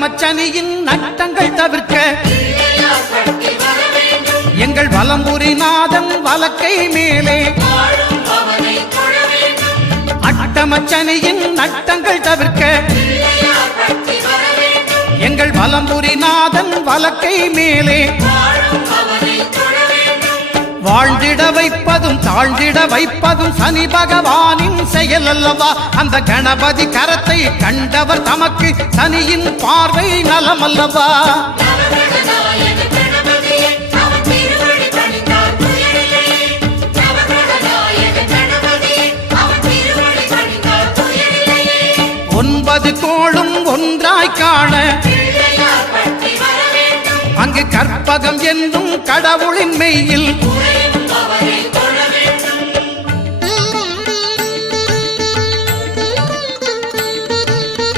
அட்டமச்சனியின் நட்டங்கள் தவிர்க்க எங்கள் வலம்புரிநாதன் வலக்கை மேலே அட்டமச்சனியின் நட்டங்கள் தவிர்க்க எங்கள் வலம்புரிநாதன் வலக்கை மேலே வாழ்ந்திட வைப்பதும் தாழ்ந்திட வைப்பதும் சனி பகவானின் செயல் அல்லவா. அந்த கணபதி கரத்தை கண்டவர் தமக்கு சனியின் பார்வை நலம் அல்லவா. ஒன்பது கோளும் ஒன்றாய் காண அங்கு கற்பகம் என்னும் கடவுளின் மெய்யில்